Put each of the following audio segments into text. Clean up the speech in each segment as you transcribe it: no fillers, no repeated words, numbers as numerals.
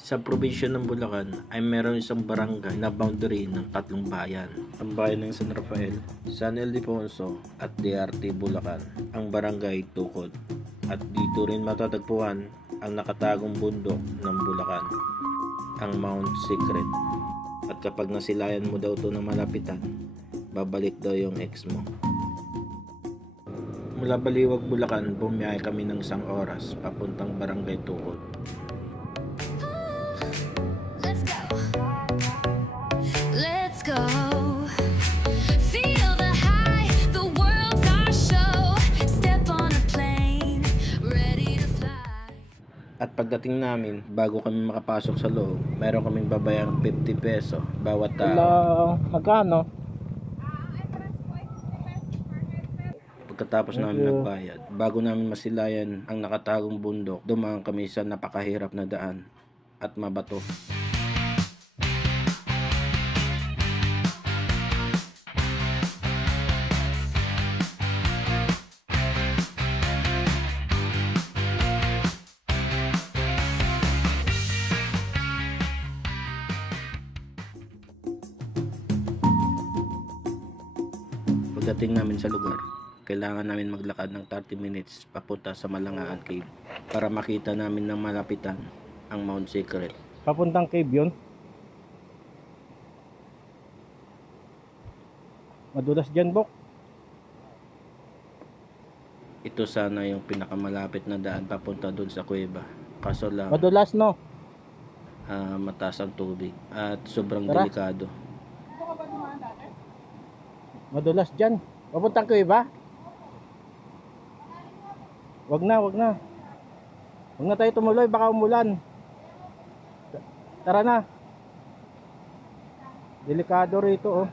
Sa probinsya ng Bulacan ay meron isang barangay na boundary ng tatlong bayan. Ang bayan ng San Rafael, San Ildefonso at DRT Bulacan, ang barangay Tukod. At dito rin matatagpuan ang nakatagong bundok ng Bulacan, ang Mount Secret. At kapag nasilayan mo daw to ng malapitan, babalik daw yung ex mo. Mula Baliwag, Bulacan, bumiyahe kami ng 1 oras papuntang barangay Tukod. Let's go. Feel the high, the world's our show. Step on a plane, ready to fly. At pagdating namin, bago kami makapasok sa loob, meron kaming babayang 50 peso bawat tao. Hello, magkano? Pagkatapos namin nagbayad, bago namin masilayan ang nakatagong bundok, dumaan kami sa napakahirap na daan at mabato. Pagdating namin sa lugar, kailangan namin maglakad ng 30 minutes papunta sa Malangaan Cave para makita namin ng malapitan ang Mount Secret. Papuntang cave yun. Madulas dyan, Bok. Ito sana yung pinakamalapit na daan papunta dun sa kuweba. Kaso lang, Madulas, no? mataas ang tubig at sobrang Tara. delikado. Madulas dyan. Papuntang cave ba? Wag na, wag na. Wag na tayo tumuloy, baka umulan. Tara na. Delikado rito, oh.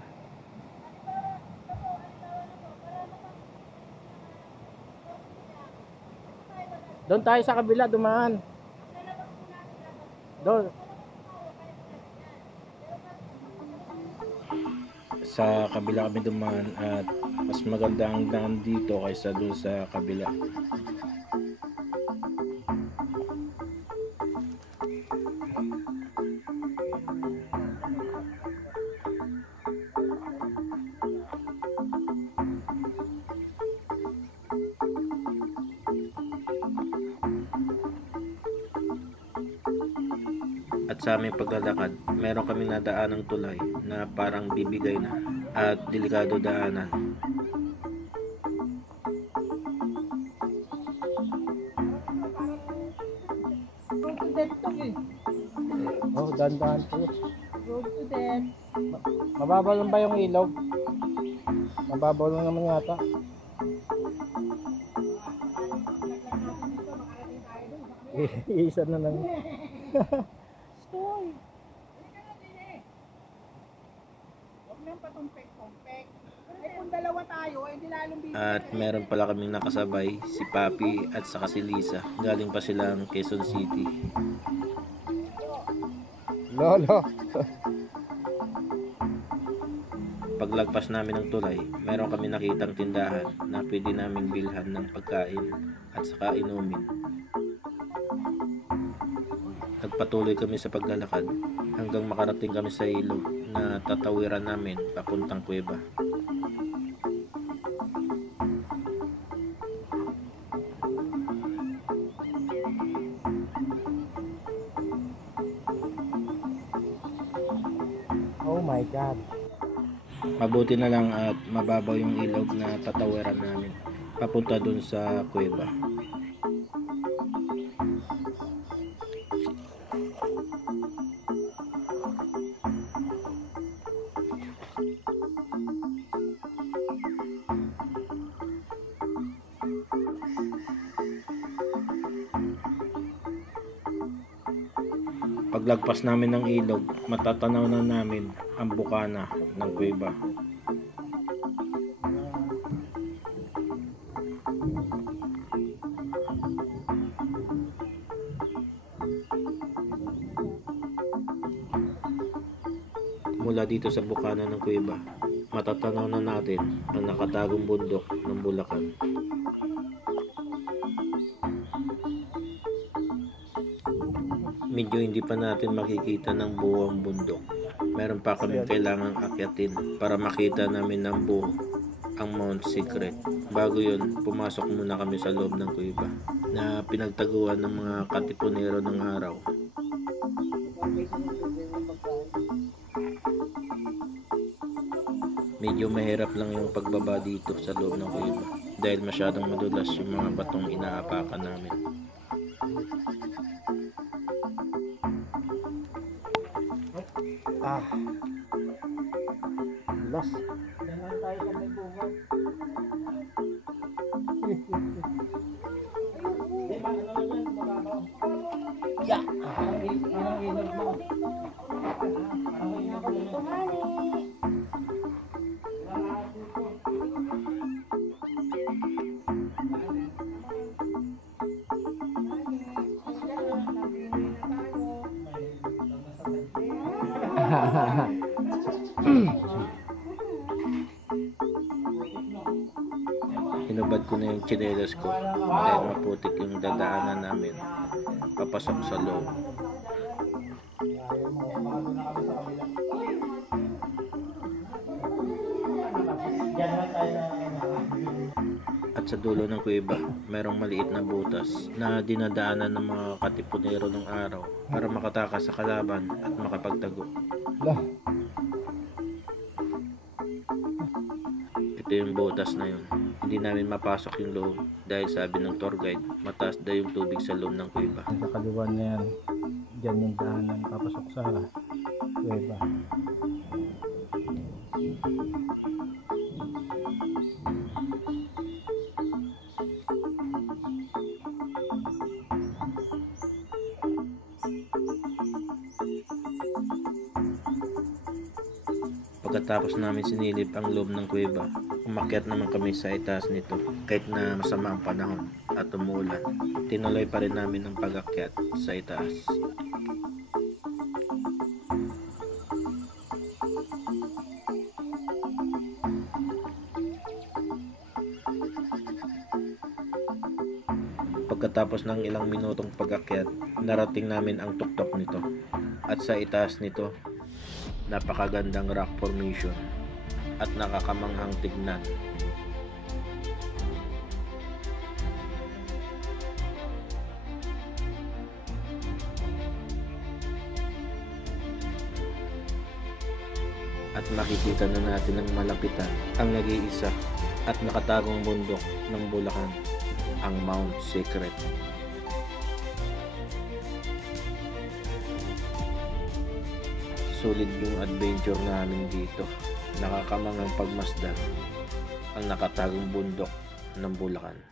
Doon tayo sa kabila, dumaan. Doon. Sa kabila kami dumaan at mas maganda ang daan dito kaysa doon sa kabila. At sa aming paglalakad, meron kami nadaan ng tulay na parang bibigay na at delikado daanan. Oh, dahan-dahan po. Road to death. Mababaw lang ba yung ilog? Mababaw lang naman yata. Isa na lang. Stoy. Huwag nang patumpek-tumpek. Eh kung dalawa tayo, eh di lalong bibig. At meron pala kaming nakasabay, si Papi at saka si Lisa. Galing pa silang Quezon City. Lolo. Paglagpas namin ng tulay, meron kami nakitang tindahan na pwede naming bilhan ng pagkain at saka inumin. Nagpatuloy kami sa paglalakad hanggang makarating kami sa ilog na tatawiran namin papuntang kuweba. Oh my God. Mabuti na lang at mababaw yung ilog na tatawiran namin papunta dun sa kuweba. Paglagpas namin ng ilog, matatanaw na namin ang bukana ng kuweba. Mula dito sa bukana ng kuweba, matatanaw na natin ang nakatagong bundok ng Bulacan. Medyo hindi pa natin makikita ng buong bundok. Meron pa kami kailangang akyatin para makita namin ng buo ang Mount Secret. Bago yun, pumasok muna kami sa loob ng kuweba na pinagtaguan ng mga katipunero ng araw. Medyo mahirap lang yung pagbaba dito sa loob ng kuweba dahil masyadong madulas yung mga batong inaapakan namin. Las. Dahan tayo sa may bungad. Yeah. Parang ilog mo. Hinubad ko na yung tsinelas ko dahil maputik yung dadaanan namin papasok sa loob. At sa dulo ng kuweba, merong maliit na butas na dinadaanan ng mga katipunero ng araw para makatakas sa kalaban at makapagtago. Lah. Ito yung butas na yun. Hindi namin mapasok yung loob dahil sabi ng tour guide, mataas daw yung tubig sa loob ng kuweba. Sa kaliwa na yan. Diyan yung daanan papasok sa kuweba. Pagkatapos namin sinilip ang loob ng kuweba, umakyat naman kami sa itaas nito kahit na masama ang panahon at umuulan. Tinuloy pa rin namin ang pag-akyat sa itaas. Pagkatapos ng ilang minutong pag-akyat, narating namin ang tuktok nito. At sa itaas nito, napakagandang rock formation at nakakamanghang tignan. At makikita na natin ng malapitan ang nag-iisa at nakatagong bundok ng Bulacan, ang Mount Secret. Sulit yung adventure namin dito. Nakakamangang pagmasdan ang nakatagong bundok ng Bulacan.